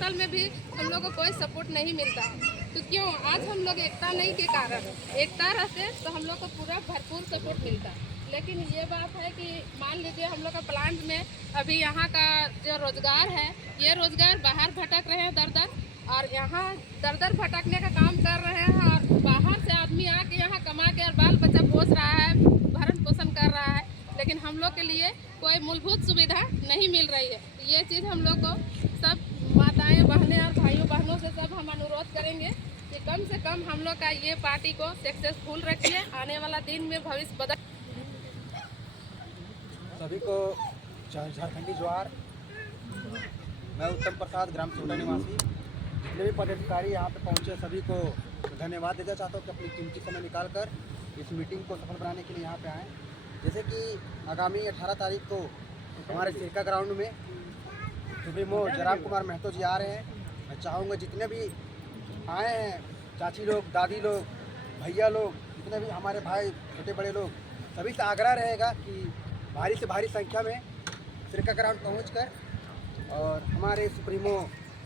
स्थल में भी हम लोग को कोई सपोर्ट नहीं मिलता है। तो क्यों आज हम लोग एकता नहीं के कारण, एकता रहते तो हम लोग को पूरा भरपूर सपोर्ट मिलता। लेकिन ये बात है कि मान लीजिए हम लोग का प्लांट में अभी यहाँ का जो रोजगार है, ये रोजगार बाहर भटक रहे हैं दर दर, और यहाँ दर दर भटकने का काम कर रहे हैं, और बाहर से आदमी आके यहाँ कमा के और बाल बच्चा पोस रहा है, भरण पोषण कर रहा है, लेकिन हम लोग के लिए कोई मूलभूत सुविधा नहीं मिल रही है। ये चीज़ हम लोग को सब माताएं बहनें और भाइयों बहनों से सब हम अनुरोध करेंगे कि कम से कम हम लोग का ये पार्टी को सक्सेसफुल रखिए। आने वाला दिन में भविष्य बदल। सभी को झारखंडी जोहार। मैं उत्तम प्रसाद, ग्राम सोटा निवासी। जितने भी पदाधिकारी यहाँ पे पहुँचे सभी को धन्यवाद देना चाहता हूँ कि अपनी कीमती समय निकालकर इस मीटिंग को सफल बनाने के लिए यहाँ पे आए। जैसे कि आगामी 18 तारीख को हमारे सिरका ग्राउंड में सुप्रीमो जयराम कुमार महतो जी आ रहे हैं। मैं चाहूँगा जितने भी आए हैं, चाची लोग, दादी लोग, भैया लोग, जितने भी हमारे भाई छोटे बड़े लोग, सभी से आग्रह रहेगा कि भारी से भारी संख्या में सिरका ग्राउंड पहुँचकर और हमारे सुप्रीमो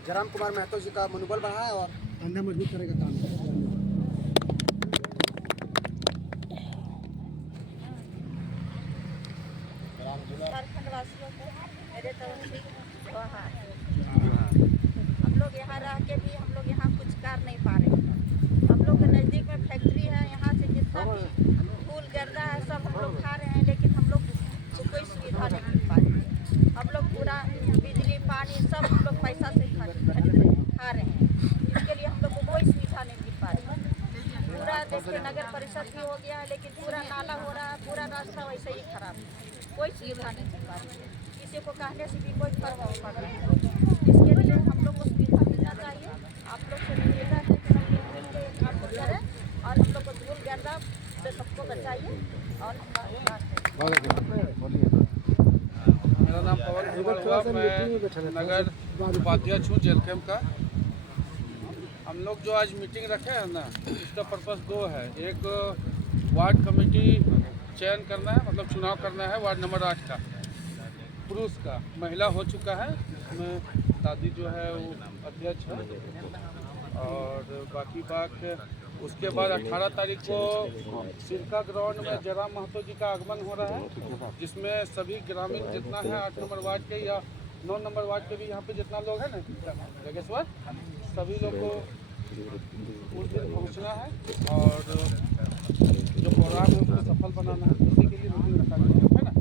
जयराम कुमार महतो जी का मनोबल बढ़ाए और धंधा मजबूत करने का काम करें। झारखंड वासियों को मेरे तरफ से जोहार। हम लोग यहाँ रह के भी हम लोग यहाँ कुछ कर नहीं पा रहे। हम लोग के नज़दीक में फैक्ट्री है, यहाँ से जितना भी फूल गर्दा है सब हम लोग खा रहे हैं, लेकिन हम लोग को कोई सुविधा नहीं मिल पा रही है। हम लोग पूरा बिजली पानी सब हम लोग पैसा से खा रहे हैं, इसके लिए हम लोग को कोई सुविधा नहीं मिल पा रही है। पूरा देखिए नगर परिषद भी हो गया है, लेकिन पूरा नाला हो रहा है, पूरा रास्ता वैसे ही खराब है, कोई सुविधा नहीं मिल पा रही है। किसी को कहने से भी कोई फर्क नहीं पड़ रहा है। इसके लिए हम लोग को सुविधा मिलना चाहिए। आप लोग से निवेदन है कि हम लोग मिलकर काम करें और हम लोग को धूल गर्दा से सबको बचाइए। और मेरा नाम पवन कुमार हुआ, मैं नगर उपाध्यक्ष हूँ जेल कैम्प का। हम लोग जो आज मीटिंग रखे हैं ना, इसका पर्पस दो है। एक वार्ड कमेटी चयन करना है, मतलब चुनाव करना है वार्ड नंबर 8 का, पुरुष का। महिला हो चुका है, इसमें दादी जो है वो अध्यक्ष है। और बाकी बात उसके बाद 18 तारीख को सिरका ग्राउंड में जयराम महतो जी का आगमन हो रहा है, जिसमें सभी ग्रामीण जितना है 8 नंबर वार्ड के या 9 नंबर वार्ड के भी यहाँ पे जितना लोग हैं ना जगेश्वर, सभी लोग को उस दिन पहुँचना है और जो प्रोग्राम है उसको सफल बनाना है। इसी के लिए मीटिंग रखा गया है ना,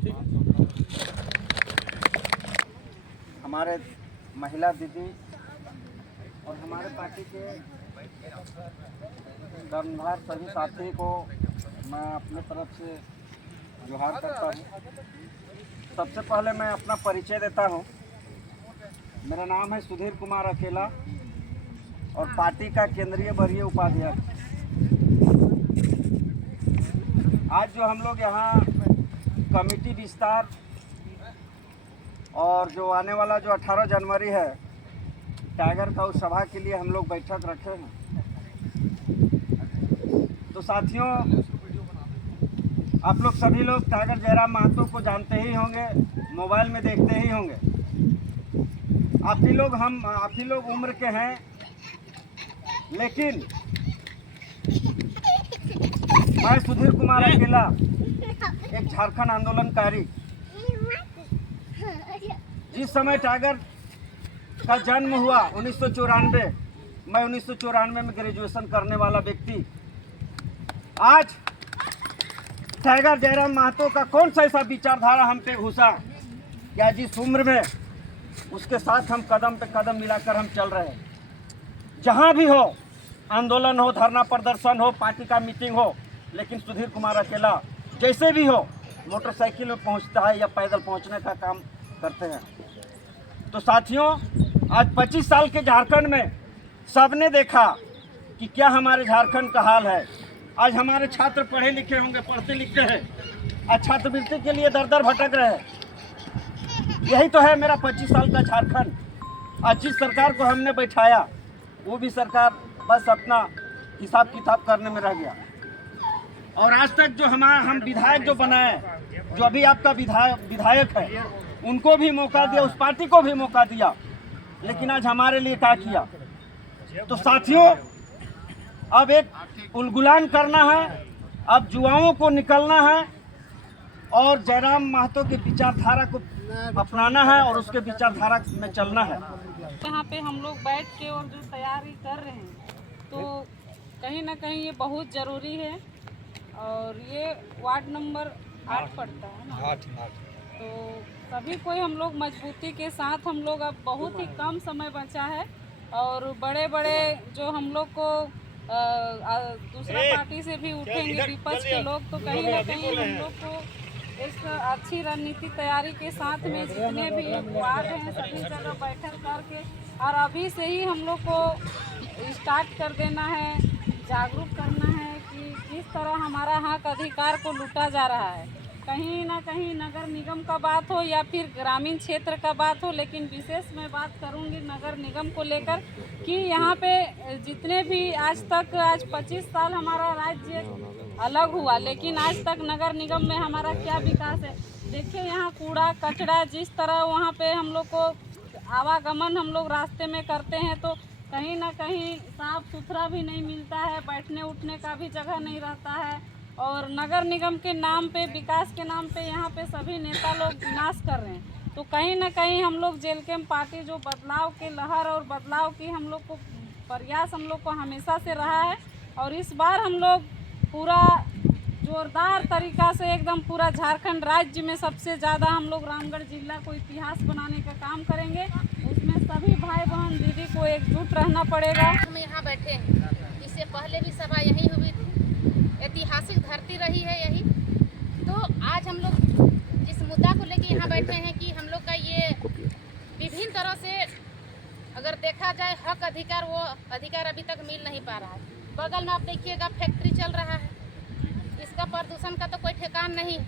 ठीक है। हमारे महिला दीदी और हमारे पार्टी के दमदार सभी साथी को मैं अपने तरफ से जोहार करता हूँ। सबसे पहले मैं अपना परिचय देता हूँ। मेरा नाम है सुधीर कुमार अकेला और पार्टी का केंद्रीय वरीय उपाध्यक्ष। आज जो हम लोग यहाँ कमेटी विस्तार और जो आने वाला जो 18 जनवरी है टाइगर का उस सभा के लिए हम लोग बैठक रखे हैं। तो साथियों, आप लोग सभी लोग टाइगर जयराम महतो को जानते ही होंगे, मोबाइल में देखते ही होंगे। आप ही लोग उम्र के हैं, लेकिन मैं सुधीर कुमार अकेला एक झारखंड आंदोलनकारी। जिस समय टाइगर का जन्म हुआ 1994, मैं 1994 में ग्रेजुएशन करने वाला व्यक्ति, आज टाइगर जयराम महतो का कौन सा ऐसा विचारधारा हम पे घुसा या जिस उम्र में उसके साथ हम कदम पे कदम मिलाकर हम चल रहे हैं। जहाँ भी हो, आंदोलन हो, धरना प्रदर्शन हो, पार्टी का मीटिंग हो, लेकिन सुधीर कुमार अकेला जैसे भी हो मोटरसाइकिल में पहुँचता है या पैदल पहुँचने का काम करते हैं। तो साथियों, आज 25 साल के झारखंड में सबने देखा कि क्या हमारे झारखंड का हाल है। आज हमारे छात्र पढ़े लिखे होंगे, पढ़ते लिखते हैं, आज छात्रवृत्ति के लिए दर दर भटक रहे हैं। यही तो है मेरा 25 साल का झारखंड। आज जिस सरकार को हमने बैठाया वो भी सरकार बस अपना हिसाब किताब करने में रह गया। और आज तक जो हम विधायक जो बनाए, जो अभी आपका विधायक है, उनको भी मौका दिया, उस पार्टी को भी मौका दिया, लेकिन आज हमारे लिए क्या किया। तो साथियों, अब एक उलगुलान करना है, अब युवाओं को निकलना है और जयराम महतो की विचारधारा को अपनाना है और उसके विचारधारा में चलना है। यहाँ पे हम लोग बैठ के और जो तैयारी कर रहे हैं तो कहीं ना कहीं ये बहुत ज़रूरी है। और ये वार्ड नंबर 8 पड़ता है ना, 8। तो सभी कोई हम लोग मजबूती के साथ, हम लोग अब बहुत ही कम समय बचा है और बड़े बड़े जो हम लोग को दूसरा पार्टी से भी उठेंगे विपक्ष के लोग, तो कहीं ना कहीं हम लोग को इस अच्छी रणनीति तैयारी के साथ में जितने भी वार्ड हैं सभी जगह बैठक करके और अभी से ही हम लोग को स्टार्ट कर देना है, जागरूक करना है कि किस तरह हमारा हक अधिकार को लूटा जा रहा है। कहीं ना कहीं नगर निगम का बात हो या फिर ग्रामीण क्षेत्र का बात हो, लेकिन विशेष मैं बात करूंगी नगर निगम को लेकर कि यहाँ पे जितने भी आज 25 साल हमारा राज्य अलग हुआ, लेकिन आज तक नगर निगम में हमारा क्या विकास है। देखिए यहाँ कूड़ा कचरा जिस तरह वहाँ पे हम लोग को आवागमन हम लोग रास्ते में करते हैं तो कहीं ना कहीं साफ सुथरा भी नहीं मिलता है, बैठने उठने का भी जगह नहीं रहता है। और नगर निगम के नाम पे, विकास के नाम पे यहाँ पे सभी नेता लोग विनाश कर रहे हैं। तो कहीं ना कहीं हम लोग जेल कैंप पार्टी जो बदलाव के लहर और बदलाव की हम लोग को प्रयास हम लोग को हमेशा से रहा है और इस बार हम लोग पूरा जोरदार तरीका से एकदम पूरा झारखंड राज्य में सबसे ज़्यादा हम लोग रामगढ़ जिला को इतिहास बनाने का काम करेंगे। उसमें सभी भाई बहन दीदी को एकजुट रहना पड़ेगा। हम यहाँ बैठे हैं, इससे पहले भी सभा यहीं हुई थी, ऐतिहासिक धरती रही है यही। तो आज हम लोग जिस मुद्दा को लेकर यहाँ बैठे हैं कि हम लोग का ये विभिन्न तरह से अगर देखा जाए हक अधिकार, वो अधिकार अभी तक मिल नहीं पा रहा है। बगल में आप देखिएगा फैक्ट्री चल रहा है, इसका प्रदूषण का तो कोई ठिकान नहीं।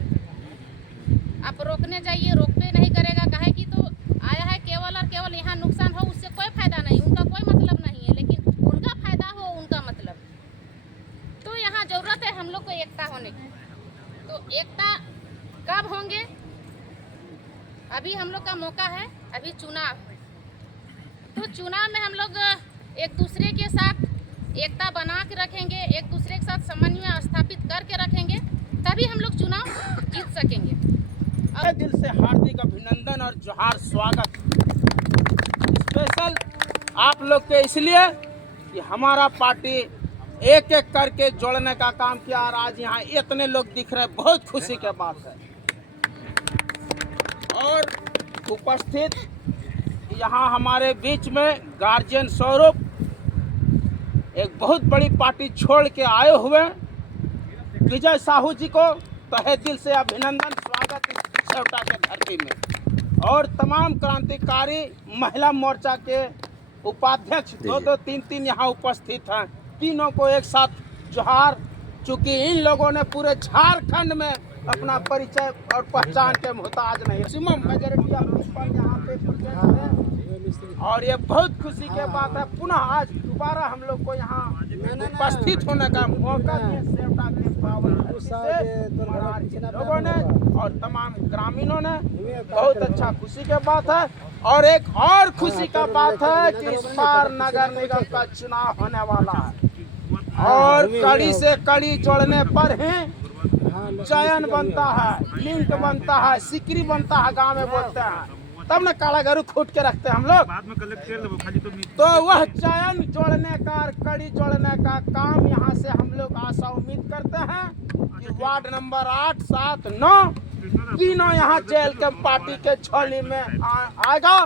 आप रोकने जाइए, रोकने नहीं करेगा, काहे कि तो आया है केवल और केवल यहाँ नुकसान हो उससे कोई फायदा नहीं, उनका कोई मतलब नहीं है, लेकिन उनका फायदा हो उनका मतलब। तो यहाँ जरूरत है हम लोग को एकता होने की। तो एकता कब होंगे? अभी हम लोग का मौका है, अभी चुनाव है। तो चुनाव में हम लोग एक दूसरे के साथ एकता बना के रखेंगे, एक दूसरे के साथ समन्वय स्थापित करके रखेंगे, तभी हम लोग चुनाव जीत सकेंगे। दिल से हार्दिक अभिनंदन और जोहार स्वागत स्पेशल आप लोग के इसलिए कि हमारा पार्टी एक एक करके जोड़ने का काम किया और आज यहाँ इतने लोग दिख रहे हैं, बहुत खुशी की बात है। और उपस्थित यहाँ हमारे बीच में गार्जियन स्वरूप एक बहुत बड़ी पार्टी छोड़ के आए हुए विजय साहू जी को तहे दिल से अभिनंदन स्वागत इस सेवटा के धरती में। और तमाम क्रांतिकारी महिला मोर्चा के उपाध्यक्ष 2-2, 3-3 यहाँ उपस्थित हैं, तीनों को एक साथ जोहार। चूँकि इन लोगों ने पूरे झारखंड में अपना परिचय और पहचान के मोहताज नहीं, मैक्सिमम मेजोरिटी ऑफ पीपल यहाँ पे प्रेजेंट है और ये बहुत खुशी की बात है। पुनः आज दोबारा हम लोग को यहाँ उपस्थित होने का मौका दिया सेवटा के पावन लोगों ने और तमाम ग्रामीणों ने, बहुत अच्छा खुशी की बात है। और एक और खुशी का बात है कि इस बार नगर निगम का चुनाव होने वाला है और कड़ी से कड़ी जोड़ने पर ही चयन बनता है, लिंक बनता है, सिकरी बनता है, गांव में बोलते हैं, तब न काला गरू खोट के रखते हैं हम लोग। बाद में कलेक्ट कर लो खाली तो वह चयन जोड़ने का, कड़ी जोड़ने का काम यहाँ से हम लोग आशा उम्मीद करते हैं कि वार्ड नंबर 8, 7, 9 तीनों यहाँ जेल के पार्टी के झोली में आएगा।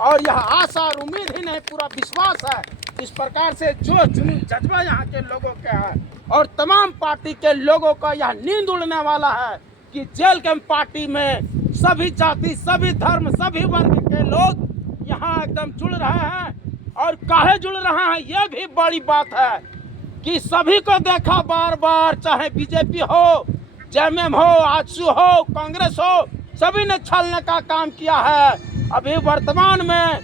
और यह आशा और उम्मीद ही नहीं, पूरा विश्वास है। इस प्रकार से जो जुनून जज्बा यहाँ के लोगों के है और तमाम पार्टी के लोगों का यह नींद उड़ने वाला है कि जेल कैंप पार्टी में सभी जाति, सभी धर्म, सभी वर्ग के लोग यहाँ एकदम जुड़ रहे हैं। और काहे जुड़ रहे हैं ये भी बड़ी बात है कि सभी को देखा बार बार, चाहे बीजेपी हो, जेएमएम हो, आजसू हो, कांग्रेस हो, सभी ने छलने का काम किया है। अभी वर्तमान में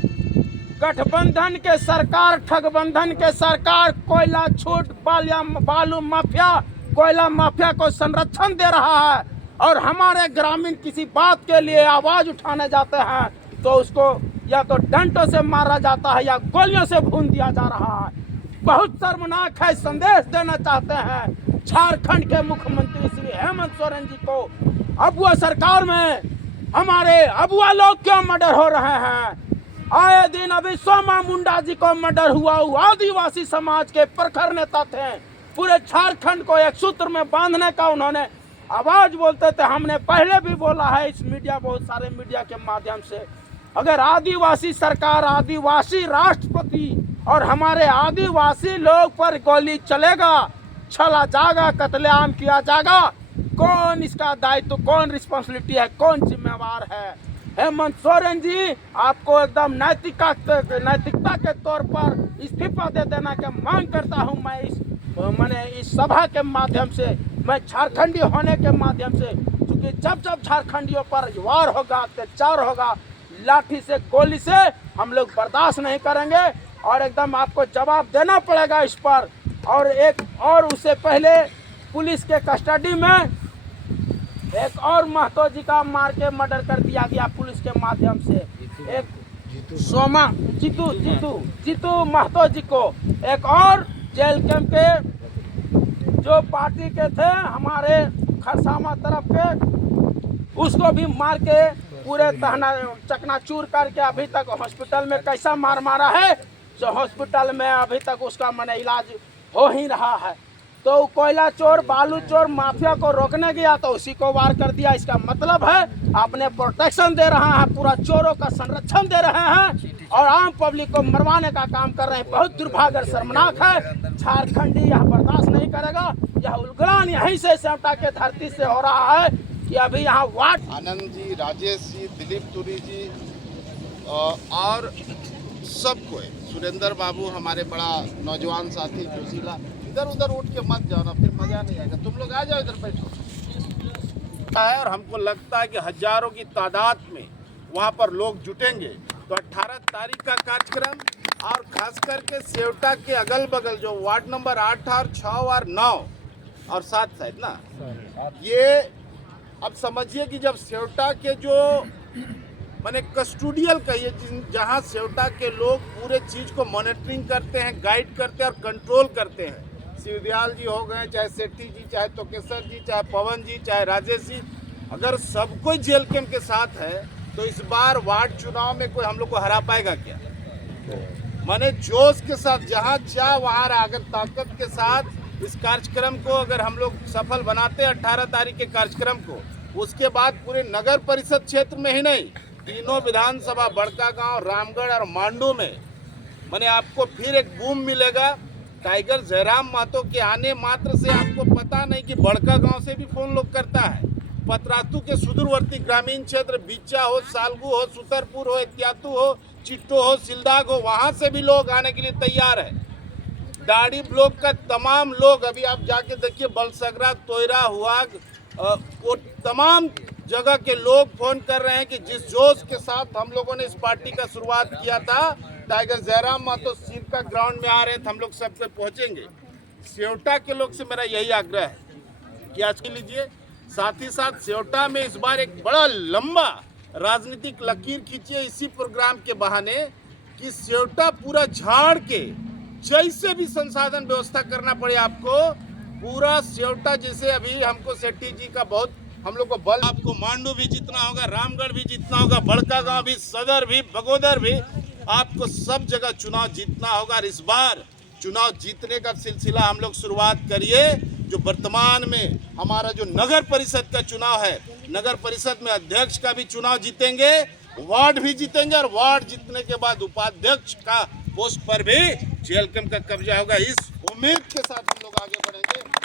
गठबंधन के सरकार, ठगबंधन के सरकार कोयला छूट, बालू माफिया, कोयला माफिया को संरक्षण दे रहा है और हमारे ग्रामीण किसी बात के लिए आवाज उठाने जाते हैं तो उसको या तो डंडों से मारा जाता है या गोलियों से भून दिया जा रहा है। बहुत शर्मनाक है। संदेश देना चाहते हैं झारखंड के मुख्यमंत्री श्री हेमंत सोरेन जी को, अबुआ सरकार में हमारे अबुआ लोग क्यों मर्डर हो रहे हैं? आए दिन अभी सोमा मुंडा जी को मर्डर हुआ। आदिवासी समाज के प्रखर नेता थे, पूरे झारखंड को एक सूत्र में बांधने का उन्होंने आवाज बोलते थे। हमने पहले भी बोला है इस मीडिया, बहुत सारे मीडिया के माध्यम से, अगर आदिवासी सरकार, आदिवासी राष्ट्रपति और हमारे आदिवासी लोग पर गोली चलेगा, चला जाएगा, कत्लेआम किया जाएगा, कौन इसका दायित्व, कौन रिस्पॉन्सिबिलिटी है, कौन जिम्मेवार है? हेमंत सोरेन जी, आपको एकदम नैतिकता के तौर पर इस्तीफा दे देना की मांग करता हूं मैंने इस सभा के माध्यम से, मैं झारखंडी होने के माध्यम से, क्योंकि जब जब झारखंडियों पर वार होगा, अत्याचार होगा, लाठी से, गोली से, हम लोग बर्दाश्त नहीं करेंगे और एकदम आपको जवाब देना पड़ेगा इस पर। और उससे पहले पुलिस के कस्टडी में एक और महतो जी का मार के मर्डर कर दिया गया पुलिस के माध्यम से। एक सोमा जीतू महतो जी को, एक और जेल कैंप के जो पार्टी के थे हमारे खरसामा तरफ के, उसको भी मार के पूरे चकनाचूर करके अभी तक हॉस्पिटल में कैसा मारा है, जो हॉस्पिटल में अभी तक उसका इलाज हो ही रहा है। तो कोयला चोर, बालू चोर, माफिया को रोकने गया तो उसी को वार कर दिया। इसका मतलब है आपने प्रोटेक्शन दे रहा है, पूरा चोरों का संरक्षण दे रहे हैं और आम पब्लिक को मरवाने का काम कर रहे हैं। बहुत दुर्भाग्य, शर्मनाक है। झारखंडी यह बर्दाश्त नहीं करेगा। यह उलगलान यहीं से सेमटा के धरती से हो रहा है कि अभी यहाँ वार्ड आनंद जी, राजेश जी, दिलीप तुरी जी और सबको, सुरेंद्र बाबू हमारे बड़ा नौजवान साथी जोशीला, इधर उधर उठ के मत जाओ ना, फिर मजा नहीं आएगा। तुम लोग आ जाओ, इधर बैठो। और हमको लगता है कि हजारों की तादाद में वहाँ पर लोग जुटेंगे। तो 18 तारीख का कार्यक्रम, और खास करके सेवटा के अगल बगल जो वार्ड नंबर 8 और 6 और 9 और 7 शायद ना, ये अब समझिए कि जब सेवटा के जो माने कस्टोडियल कहिए, जहाँ सेवटा के लोग पूरे चीज़ को मॉनिटरिंग करते हैं, गाइड करते हैं और कंट्रोल करते हैं, शिवदयाल जी हो गए, चाहे सेठी जी, चाहे तोकेश्वर जी, चाहे पवन जी, चाहे राजेश जी, अगर सब कोई जेल कैंप के साथ है तो इस बार वार्ड चुनाव में कोई हम लोग को हरा पाएगा क्या? माने जोश के साथ जहाँ चाह वहाँ रहा। अगर ताकत के साथ इस कार्यक्रम को अगर हम लोग सफल बनाते हैं 18 तारीख के कार्यक्रम को, उसके बाद पूरे नगर परिषद क्षेत्र में ही नहीं, तीनों विधानसभा, बड़कागांव, रामगढ़ और मांडू में माने आपको फिर एक बूम मिलेगा। टाइगर जयराम महतो के आने मात्र से आपको पता नहीं कि बड़कागांव से भी फोन लोग करता है, पतरातू के सुदूरवर्ती ग्रामीण क्षेत्र, बिच्चा हो, सालगू हो, सुतरपुर हो, इत्यातू हो, चिट्टो हो, सिलदाग हो, वहाँ से भी लोग आने के लिए तैयार है। दाड़ी ब्लॉक का तमाम लोग, अभी आप जाके देखिए, बलसगरा, तोयरा हुआ, वो तमाम जगह के लोग फोन कर रहे हैं कि जिस जोश के साथ हम लोगों ने इस पार्टी का शुरुआत किया था, टाइगर जयराम महतो सिरका ग्राउंड में आ रहे थे, हम लोग सब पे पहुंचेंगे। सेवटा के लोग से मेरा यही आग्रह है कि आज के लीजिए, साथ ही साथ सेवटा में इस बार एक बड़ा लंबा राजनीतिक लकीर खींचिए इसी प्रोग्राम के बहाने कि सेवटा पूरा झाड़ के जैसे भी संसाधन व्यवस्था करना पड़े आपको, पूरा सेवटा, जैसे अभी हमको सेठी जी का बहुत हम लोग को बल, आपको मांडू भी जीतना होगा, रामगढ़ भी जीतना होगा, बड़कागांव भी, सदर भी, बगोदर भी, आपको सब जगह चुनाव जीतना होगा। और इस बार चुनाव जीतने का सिलसिला हम लोग शुरुआत करिए। जो वर्तमान में हमारा जो नगर परिषद का चुनाव है, नगर परिषद में अध्यक्ष का भी चुनाव जीतेंगे, वार्ड भी जीतेंगे, और वार्ड जीतने के बाद उपाध्यक्ष का पोस्ट पर भी जेल कैंप का कब्जा होगा। इस उम्मीद के साथ हम लोग आगे बढ़ेंगे।